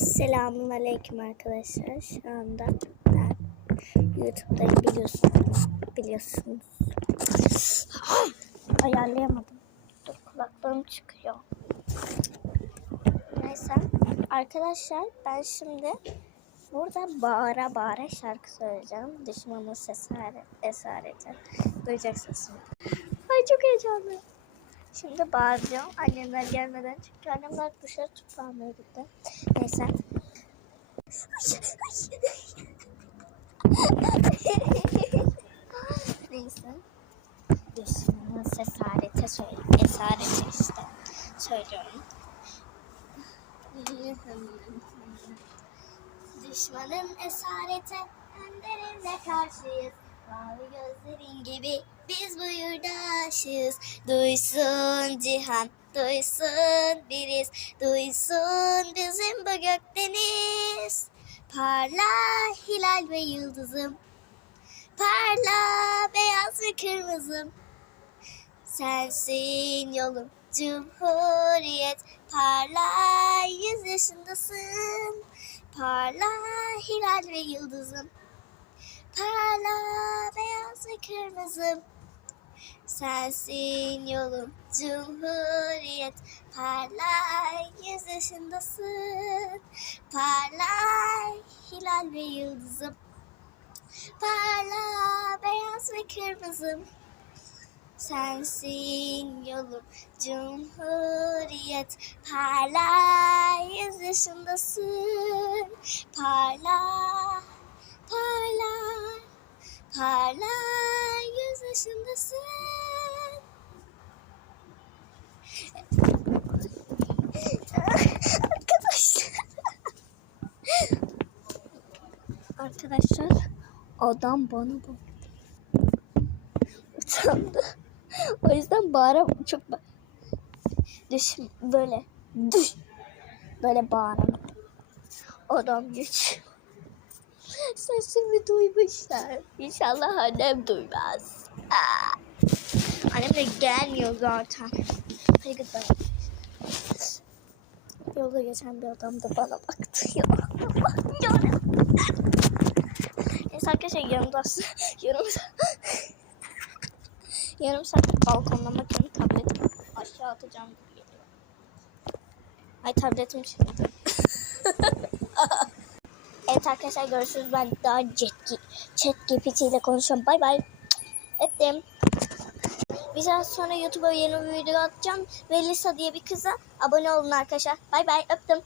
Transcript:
Selamun Aleyküm arkadaşlar. Şu anda ben YouTube'dayım biliyorsunuz. Biliyorsunuz. Ayarlayamadım. Dur kulaklığım çıkıyor. Neyse. Arkadaşlar ben şimdi burada bağıra bağıra şarkı söyleyeceğim. Düşmanın sesari, esareti. Duyacaksınız. Ay çok heyecanlıyım. Şimdi bağıracağım annemler gelmeden çünkü annemler dışarı almaya gitti. Neyse. Neyse. Düşmanın sesarete söyle. Esarete işte. Söylüyorum. Düşmanın esarete önlerine karşıyız. Mavi gözlerin gibi biz bu yurdaşız. Duysun cihan, duysun biriz, duysun bizim bu gökdeniz. Parla hilal ve yıldızım, parla beyaz ve kırmızım. Sensin yolum, cumhuriyet, parla yüz yaşındasın. Parla hilal ve yıldızım. Parla beyaz ve kırmızım. Sensin yolum cumhuriyet. Parla yüz yaşındasın. Parla hilal ve yıldızım. Parla beyaz ve kırmızım. Sensin yolum cumhuriyet Parla yüz yaşındasın Parla Parla yüz yaşındasın Arkadaşlar adam bana baktı utandı. O yüzden bağıra çok düş böyle düş böyle bağıramadım. Adam güç. Sesimi duymuşlar. İnşallah annem duymaz. Aa. Annem de gelmiyor zaten. Hadi gidelim. Yolda geçen bir adam da bana baktı ya. Neyse arkadaşlar yanımda yarım yarım saat balkonlamak için tabletimi aşağı atacağım gibi geliyor. Ay tabletim çıktı. evet arkadaşlar görüşürüz. Ben daha chat, chat GPT ile konuşuyorum. Bay bay. Öptüm. Bir saat sonra YouTube'a yeni bir video atacağım. Ve Lisa diye bir kıza abone olun arkadaşlar. Bay bay. Öptüm.